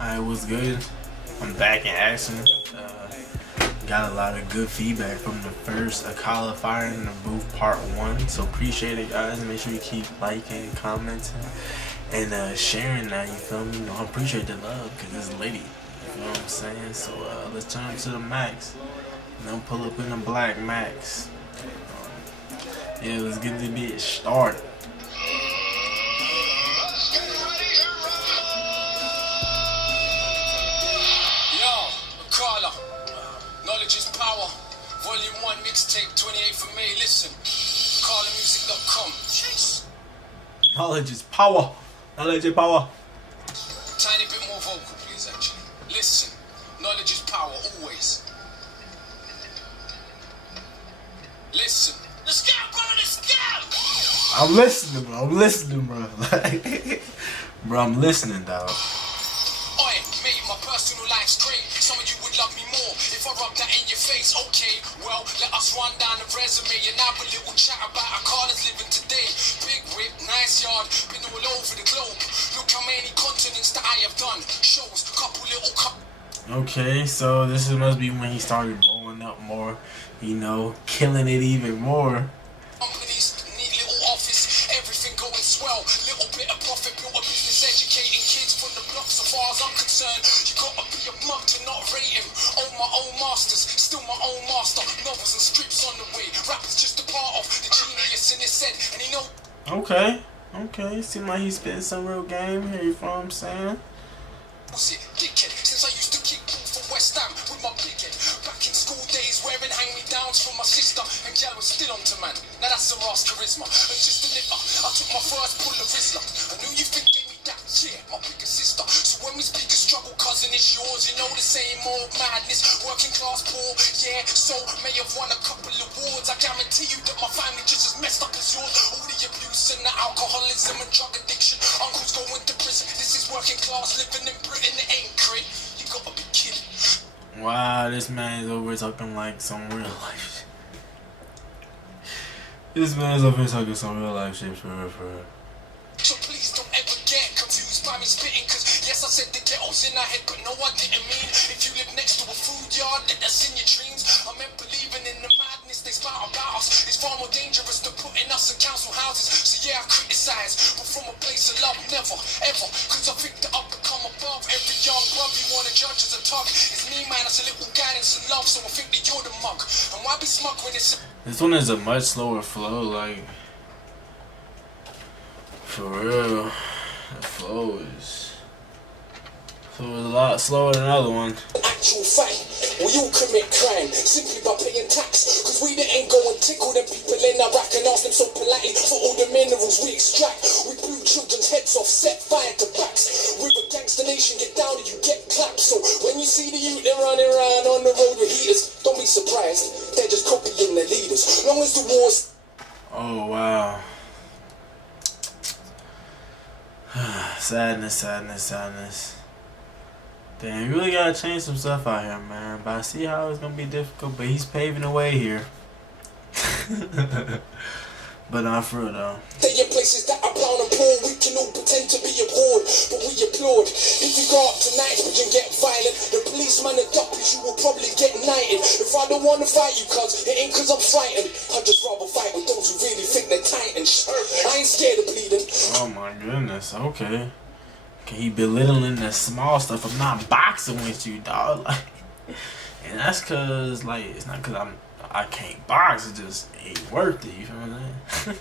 I was good. I'm back in action. Got a lot of good feedback from the first Akala Fire in the Booth Part 1. So appreciate it, guys. Make sure you keep liking, commenting, and sharing that, you feel me? I appreciate the love because it's litty. You know what I'm saying? So let's turn to the max. Pull up in the black max. Yeah, let's get this bitch started. Akala, knowledge is power. Volume 1, mixtape, 28th of May. Listen, AkalaMusic.com. Jeez. Knowledge is power. Knowledge is power. Tiny bit more vocal, please, actually. Listen, knowledge is power, always. Listen. Let's go, brother, let's go! I'm listening, bro. I'm listening, bro. Bro, I'm listening, dog. Oi, mate, my personal life's great. Some of you would love me more if I rub that in your face. Okay, well, let us run down the resume and have a little chat about Akala's living today. Big whip, nice yard, been all over the globe. Look how many continents that I have done. Shows, couple little Okay, so this must be when he started blowing up more, you know, killing it even more. companies, neat little office, everything going swell. Little bit of profit, built a business educating kids from the block. So far as I'm concerned, you gotta be a mug to not rate him. Own my own masters, still my own master. Novels and scripts on the way. Rap is just a part of the genius in his head, and he know. Okay, seems like he's spitting some real game here, you know what I'm saying? Was it dickhead? Since I used to kick ball for West Ham with my big head. Back in school days, wearing hand-me-downs from my sister, and gal was still on to man. Now that's some ass charisma. And just a nipper, I took my first pull of Rizla. I knew you think gave me that, yeah, my bigger sister. So when we speak of struggle, cousin, it's yours. You know the same old madness. Working class poor, yeah. So may have won a couple of awards. I guarantee you that my family just as messed up as yours. All the abuse and the alcoholism and drug addiction. Uncles going to prison. This is working class living in Britain. It ain't great. You gotta be kidding. Wow, this man is over talking like some real life shit. This man is over talking some real life shit for real, for real. So please don't ever get confused by me spitting, cause yes, I said the ghetto's in our head, but no, I didn't mean if you live next to a food yard, that that's in your dreams. I meant believing in the madness they spout about us. It's far more dangerous than putting us in council houses. So yeah, I criticize, but from a place of love, never, ever. Cause I think that I've become above every young brother you wanna judge as a tug. It's me, man, it's a little guidance and love, so I think that you're the mug. And why be smug when it's This one is a much slower flow, like, for real. The flow is a lot slower than the other one. actual fact, we all commit crime simply by paying tax. Cause we ain't go and tickle them people in Iraq and ask them so politely for all the minerals we extract. We blew children's heads off, set fire to backs. We're a gangster nation, get down and you get clapped. So when you see the youth, they're running around on the road with heaters, don't be surprised, they're just copying their leaders. Long as the war's Oh wow. Sadness. Damn, you really gotta change some stuff out here, man. But I see how it's gonna be difficult, but he's paving the way here. But not for real though. They in places that are brown and poor, we can all pretend to be abhorred, but we applaud. If you go up tonight and get violent, the policeman and doctors, you will probably get knighted. If I don't want to fight you, cuz it ain't cause I'm frightened. I'd just rather fight with those who really think they're titans. I ain't scared of bleeding. Oh my goodness, okay. He belittling the small stuff. I'm not boxing with you, dog. Like, and that's cause, like, it's not cause I can't box. It just ain't worth it. You feel what I'm saying?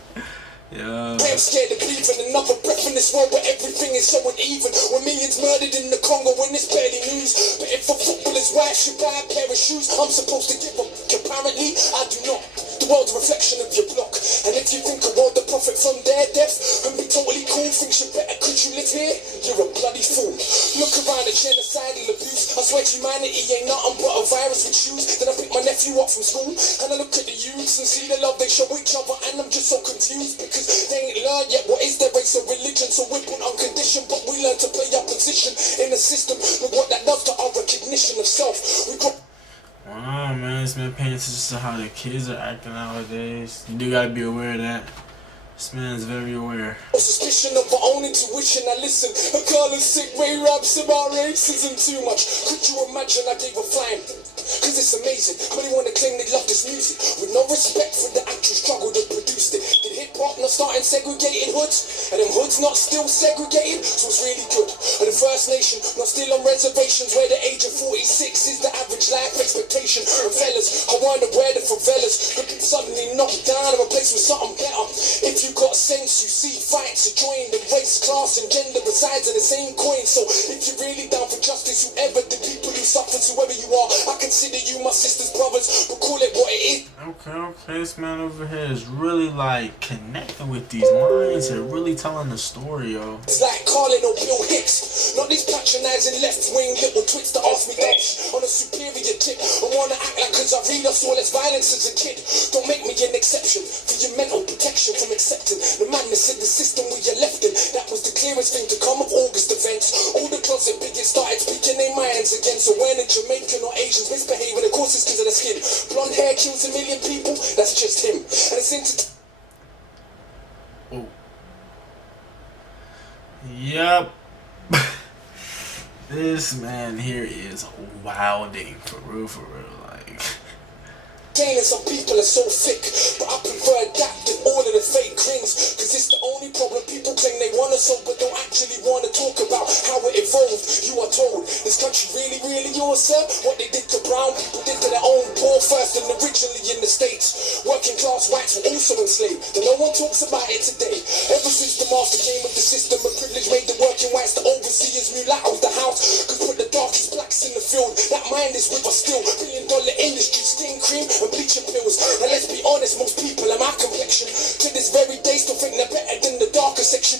Yeah. I'm scared of leaving another breath in this world where everything is so uneven. When millions murdered in the Congo when it's barely news. But if a footballer's wife should buy a pair of shoes, I'm supposed to give them. Apparently, I do not. The world's a reflection of your block. And if you think a world that profit from their deaths and be totally cool, thinks you're better, could you live here? You're a bloody fool. Look around the genocidal abuse. I swear humanity ain't nothing but a virus with shoes. Then I pick my nephew up from school and I look at the youths and see the love they show each other, and I'm just so confused because they ain't learned yet what is their race or religion. So we're put on condition, but we learn to play our position in the system. Look what that does to our recognition of self. We grow. Wow, man, it's been paying attention to how the kids are acting nowadays. You do gotta be aware of that. This man's very aware. Suspicion of our own intuition. I listen. Akala sick way raps about racism too much. Could you imagine I gave a flying? Cause it's amazing. Many wanna claim they love this music with no respect for the actual struggle that produced it. Did hip hop not start in segregated hoods? And them hoods not still segregated? So it's really good. And the First Nation not still on reservations where the age of 46 is the average life expectation. And fellas, I wonder where the favelas could be suddenly knocked down and replaced with something better. If you got sense, you see fights are joined in race, class and gender resides in the same coin. So if you're really down for justice, whoever the people who suffer, whoever you are, I consider you my sisters, brothers, but call it what it is. Okay, this man over here is really like connecting with these lines and really telling the story, yo. It's like Carlin or Bill Hicks, not these patronizing left-wing little twits that ask me that on a superior tip. I wanna act like cause I read I saw less violence as a kid. Don't make me an exception for your mental protection from accepting the madness in the system we are left in. That was the clearest thing to come of August events. All the closet bigots started speaking their minds again. So when a Jamaican or Asians misbehaving, of course it's because of the skin. Blonde hair kills a million people, that's just him. And it's into Oh. Yup. This man here is wilding for real, like. some people are so thick, but I prefer adapting all of the fake grins, cause it's the only problem. People claim they want to solve, but don't actually want to talk about how it evolved. You are told, this country really yours, sir? What they did to brown people did to their own poor first and originally in the States. Working class whites were also enslaved, but no one talks about it today. Ever since the master came with the system of privilege, made the working whites the overseers, mulattoes the house, could put the darkest blacks in the field. That mind is with us still. $1 billion industry, skin cream and bleaching pills. And let's be honest, most people of my complexion to this very day still think they're better than the darker section.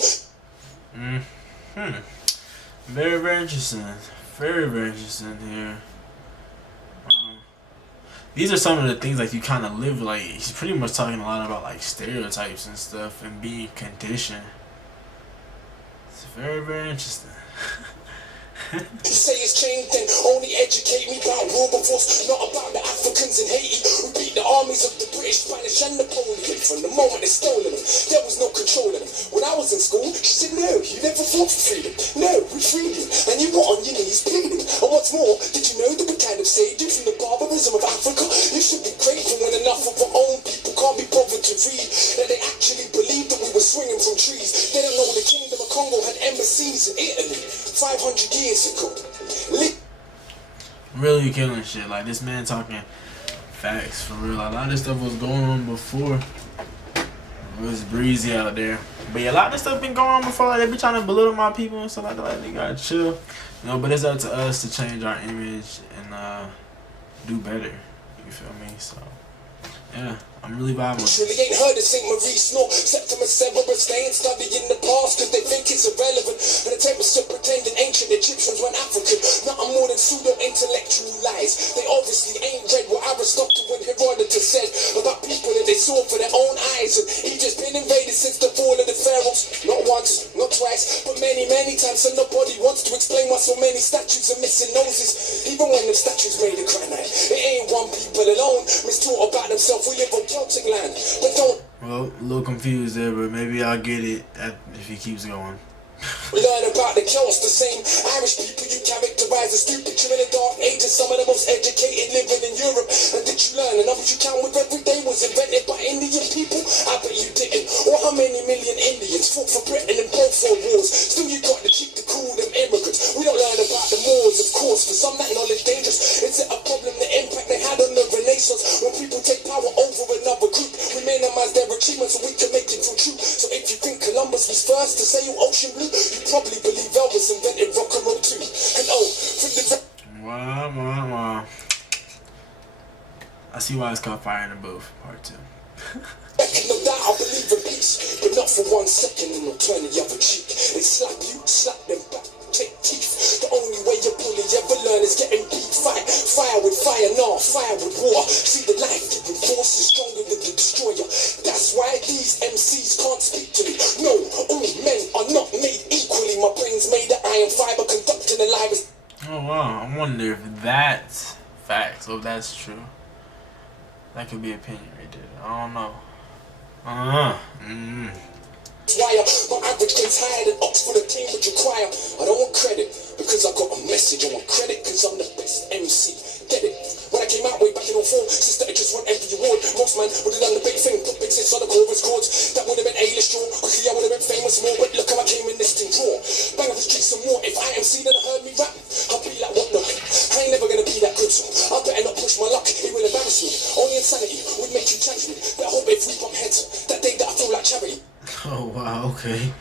Very interesting. Very interesting here. These are some of the things like you kind of live like. He's pretty much talking a lot about like stereotypes and stuff and being conditioned. It's very interesting. You say it's changed, then only educate me about Wilberforce, not about the Africans in Haiti who beat the armies of the British, Spanish and Napoleon. From the moment they stole them, there was no control of them. When I was in school, she said, no, you never fought for freedom. No, we freed you, and you were on your knees pleading. And what's more, did you know that we kind of saved you from the barbarism of Africa? You should be grateful when enough of our own people can't be bothered to read that they actually believed that we were swinging from trees. They don't know the Kingdom of Congo had embassies in Italy 500 years ago. Really killing shit. Like this man talking facts for real. A lot of this stuff was going on before. It was breezy out there. But yeah, a lot of this stuff been going on before. Like they be trying to belittle my people and stuff like that. Like they gotta chill. You know, but it's up to us to change our image and do better. You feel me? So yeah, I'm really vibing with it. Surely ain't heard of St. Maurice, no Septimus Severus. They ain't studying the past cause they think it's irrelevant. And attempts to pretend that ancient Egyptians were African. Nothing more than pseudo-intellectual lies. They obviously ain't read what Aristotle and Herodotus said about people that they saw for their own eyes. And Egypt's been invaded since the fall of the pharaohs. Not once, not twice, but many times. And nobody wants to explain why so many statues are missing noses. Even when the statues made of granite, it ain't one people alone mistaught about themselves. We live on Celtic land, but don't. Well, a little confused there, but maybe I'll get it if he keeps going. Learn about the Celts, the same Irish people you characterize as stupid. You're in the dark ages, some of the most educated living in Europe. And did you learn the numbers you count with every day was invented by Indian people? I bet you didn't. Or how many million Indians fought for Britain in both world wars? Still you got the cheek to call them immigrants. We don't learn about the Moors, of course. For some that knowledge dangerous. Is it a problem the impact they had on the Renaissance? When people take power over another group, we minimize their achievements so we can make it feel true. So if you think Columbus was first to sail ocean blue, you probably believe Elvis invented rock and roll too. And from the Wow. I see why it's called Fire in the Booth, part 2. no doubt I believe in peace, but not for 1 second and they'll turn the other cheek. They slap you, slap them back, take teeth. The only way you bully ever learn is getting beat. Fire with fire, nah, fire with water. See the life-giving force is stronger than the destroyer. That's why these MCs can't speak to me. No, all men are not made equally. My brain's made of iron fiber, conducting the life. Oh wow, I wonder if that's facts, or if that's true. That could be opinion right there. I don't know. wire. My average grade's higher than Oxford and Cambridge require. I don't want credit because I got a message. I want credit because I'm the best MC. Get it? When I came out way back in 04, sister, I just won every award. Most man would have done the big thing, put big hits on the chorus chords. That would have been A-list draw. Quickly I would have been famous more, but look how I came in this thing draw. Bang up the streets some more. If I MC then I heard me rap, I'll be like, what the? I ain't never gonna be that good, so I better not push my luck. It will embarrass me. Only insanity would make you challenge me. But I hope if we bump heads, that day that I feel like charity. Oh wow, okay.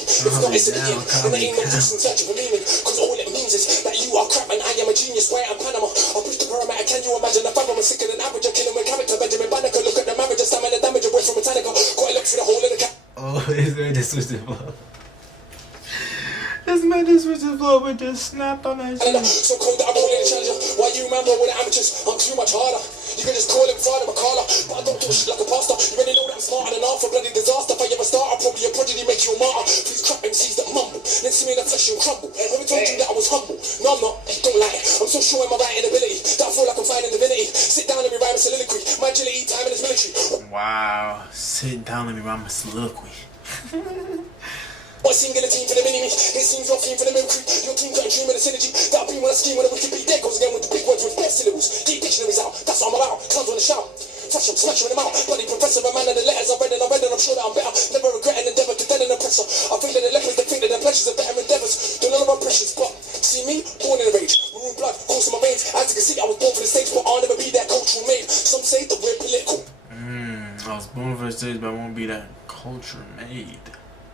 If not, it's at the end, and I ain't no just in search of a meaning. Cause all it means is that you are crap and I am a genius. Where I'm Panama, I'll push the parameter. Can you imagine if I'm sicker than average? I kill him with character. Benjamin Banneker, look at the marriage, just stamina damage away from Metallica. Gotta look through the hole in the cat. Oh, this man just switched the flow. This man just switched the flow and just snapped on that shit. So cold that I'm rolling the challenger. Why you man roll with the amateurs? I'm too much harder. You can just call him Father Akala, but I don't do shit like a pastor. You already know that I'm smarter than half a bloody disaster. If I ever start, I'll probably a prodigy, make you a martyr. Please crap MCs that mumble, then see me in the flesh and crumble. When we told you that I was humble, no I'm not, don't lie. I'm so sure in my writing ability that I feel like I'm finding divinity. Sit down and me rhyme a soliloquy. My agility, time in this military. Wow, sit down and me rhyme a soliloquy. What single team for the mini-me? It seems your theme for the mimicry. Your team got a dream of the synergy. That'll be when I scheme when the wicked beat. There goes again with the big words with best syllables. Deep dictionaries out, that's what I'm about. Clowns on the shout. Flash up, smash them out. Bloody professor, a man of the letters I read and I'm sure that I'm better. Never regret an endeavour to dead an oppressor. I think that the lepers, they think that their pleasures are better endeavours. Don't know about pressures, but see me, born in a rage. Maroon blood, coursing my veins. As you can see, I was born for the stage, but I'll never be that cultural made. Some say that we're political. I was born for the stage, but I won't be that culture made.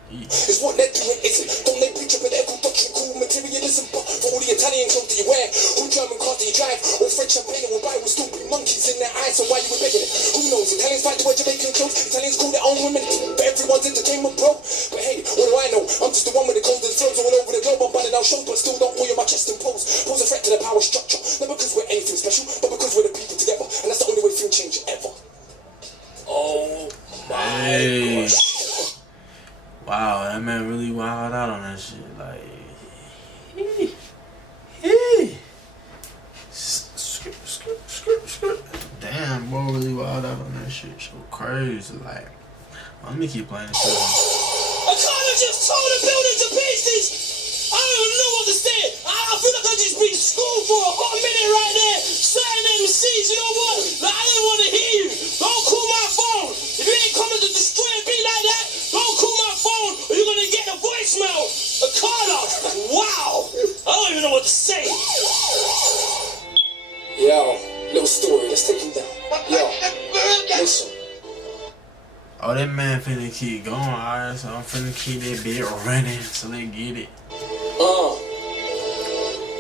It's what they're doing, is it? Don't they preach a political doctrine, cool materialism? But for all the Italian clothes that you wear, who German cars do you drive? Or French champagne will buy with stupid monkeys in their eyes, so why you were begging it? Who knows? Italians fight to wear Jamaican clothes, Italians call their own women, but everyone's entertainment bro. But hey, what do I know? I'm just the one with the coldest flows all over the globe. I'm butting out shows, but still don't oil my chest and pose. Pose a threat to the power structure, not because we're anything special, but because we're the people together, and that's the only way things change ever. Oh my gosh. Wow, that man really wilded out on that shit. Like, damn, boy, really wilded out on that shit. So crazy. Like, let me keep playing this shit. Akala just tore the building to pieces. I don't even know what to say. I feel like I just been schooled for a hot minute right there. Certain MCs, you know what? Like, I don't want to hear you. Don't call my phone. If you ain't coming to destroy a beat like that, don't call my phone or you're gonna get a voicemail. Akala, wow. I don't even know what to say. Yo, little story. Let's take him down. Yo, listen. Oh, that man finna keep going, alright, so I'm finna keep that bit running so they get it.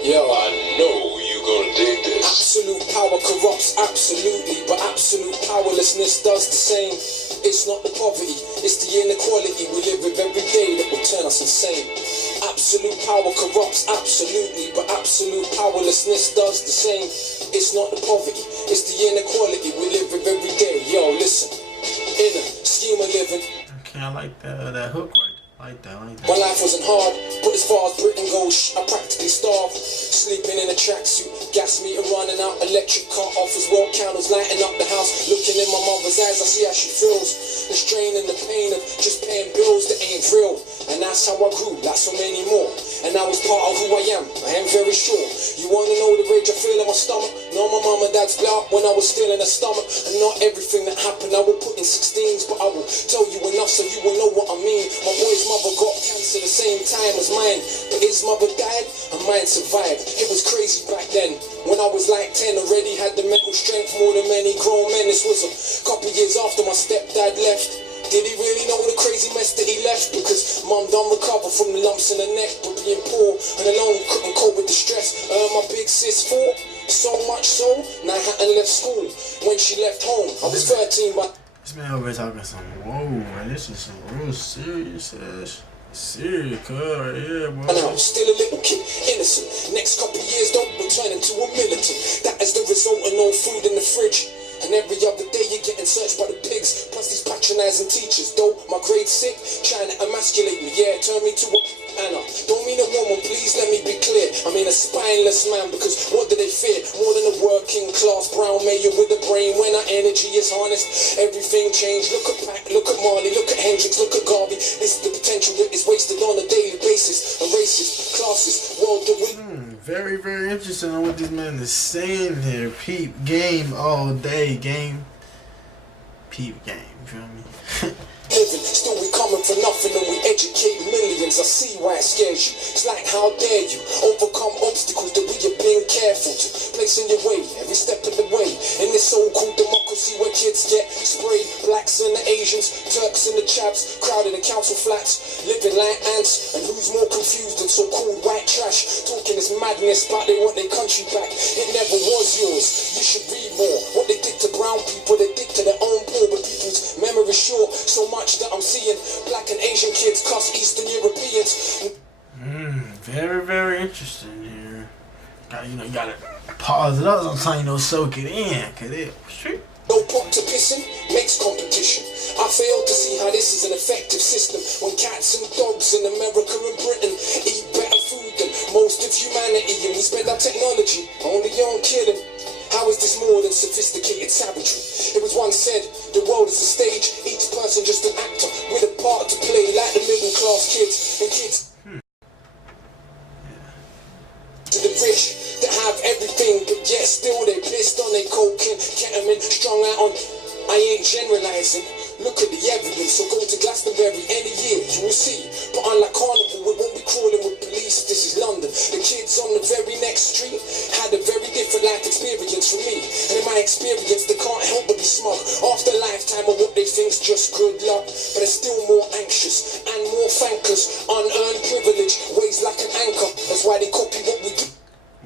Yo, I know you gonna dig this. Absolute power corrupts, absolutely, but absolute powerlessness does the same. It's not the poverty, it's the inequality we live with every day that will turn us insane. Absolute power corrupts, absolutely, but absolute powerlessness does the same. It's not the poverty, it's the inequality we live with every day. Yo, listen, in a scheme of living. Okay, I like that hook right there. Like that. My life wasn't hard, but as far as Britain goes, I practically starved. Sleeping in a tracksuit, gas meter running out, electric car offers, world candles lighting up the house. Looking in my mother's eyes, I see how she feels. The strain and the pain of just paying bills that ain't real. And that's how I grew, like so many more. And I was part of who I am very sure. You wanna know the rage I feel in my stomach? No, my mom and dad's blood when I was still in the stomach. And not everything that happened I will put in 16s, but I will tell you enough so you will know what I mean. My boy's mother got cancer the same time as mine, but his mother died and mine survived. It was crazy back then. When I was like 10, already had the mental strength more than many grown men. This was a couple years after my stepdad left. Did he really know the crazy mess that he left? Because mum don't recover from the lumps in her neck, but being poor and alone couldn't cope with the stress. My big sis fought, so much so, now I hadn't left school. When she left home, I was 13 but this man over here talking some, whoa, man, this is some real serious ass. Serious, cuz, right here, boy. And I'm still a little kid, innocent. Next couple years, don't return into a militant. That is the result of no food in the fridge. And every other day you're getting searched by the pigs. Plus these patronizing teachers, though my grade's sick, trying to emasculate me. Yeah, turn me to a Anna. Don't mean a woman, please let me be clear. I mean a spineless man, because what do they fear? More than a working class brown mayor with a brain. When our energy is harnessed, everything changed. Look at Pac, look at Marley, look at Hendrix, look at Garvey. This is the potential that is wasted on a daily basis. A racist, classist world that we... Very, very interesting on what this man is saying here. Peep game all day. Game. Peep game. You feel me? Living, still we coming for nothing and we educate millions. I see why it scares you. It's like, how dare you overcome obstacles that we have been careful to place in your way every step of the way. In this so-called democracy where kids get sprayed, blacks and the Asians, Turks and the chaps, crowded in council flats, living like ants. And who's more confused than so-called white trash, talking this madness but they want their country back. It never was yours. You should read more. What they did to brown people, they did to their own poor, but people's memory short. So much that I'm seeing black and Asian kids cuss Eastern Europeans. Very, very interesting here. You gotta pause it up sometimes, soak it in, cause it shit. No pot to pissing makes competition. I fail to see how this is an effective system when cats and dogs in America and Britain eat better food than most of humanity, and we spend our technology only on killing. How is this more than sophisticated savagery? It was once said, the world is a stage, each person just an actor with a part to play, like the middle class kids and kids to the rich that have everything, but yet still they pissed on their cocaine, ketamine, strung out on. I ain't generalizing. Look at the evidence, so go to Glastonbury any year, you will see. But unlike Carnival, we won't be crawling with police. This is London. The kids on the very next street had a very different life experience from me. And in my experience, they can't help but be smug. After a lifetime of what they think's just good luck, but they're still more anxious and more thankless. Unearned privilege weighs like an anchor. That's why they copy what we do.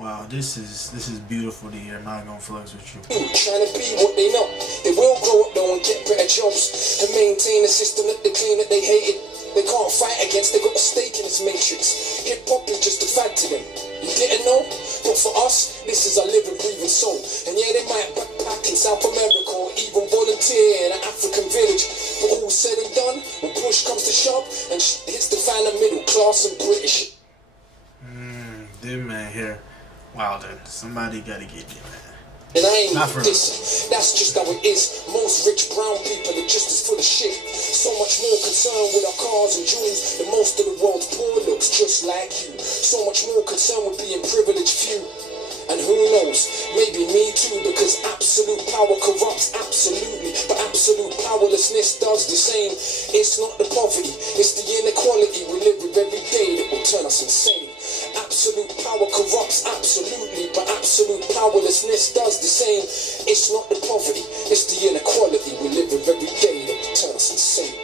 Wow, this is beautiful to hear. I'm not gonna flex with you. Trying to be what they know. They will grow up though and get better jobs and maintain a system that they claim that they hated. They can't fight against. They got a stake in this matrix. Hip hop is just a fad to them. You didn't know? But for us, this is our living, breathing soul. And yeah, they might backpack in South America or even volunteer in an African village. But all said and done, when push comes to shove and hits the fan of middle class and British. This man here. Wow, then somebody gotta get me, man. And I ain't dissing, that's just how it is. Most rich brown people are just as full of shit. So much more concerned with our cars and jewels than most of the world's poor looks just like you. So much more concerned with being privileged few. And who knows, maybe me too, because absolute power corrupts absolutely, but absolute powerlessness does the same. It's not the poverty, it's the inequality we live with every day that will turn us insane. Absolute power corrupts absolutely, but absolute powerlessness does the same. It's not the poverty, it's the inequality we live with every day that will turn us insane.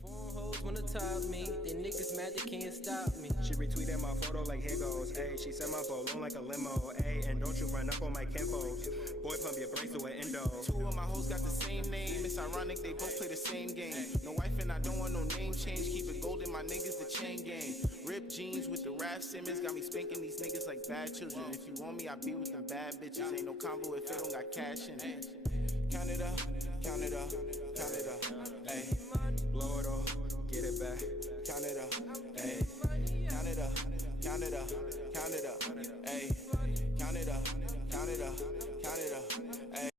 Four hoes wanna top me, the niggas mad they can't stop me. She retweeted my photo like here goes, ayy. She said my balloon like a limo, ayy. And don't you run up on my kinfolks. Boy, pump your brakes to an endo. Two of my hoes got the same name. It's ironic they both play the same game. No wife and I don't want no name change. Keep it golden, my niggas the chain gang. Ripped jeans with the Raf Simmons. Got me spanking these niggas like bad children. If you want me, I be with them bad bitches. Ain't no combo if it don't got cash in it. Count it up, count it up, count it up, ayy. Blow it off, get it back. Count it up, ayy. Count it up, count it up, count it up, ayy. Count it up, count it up, count it up, ayy.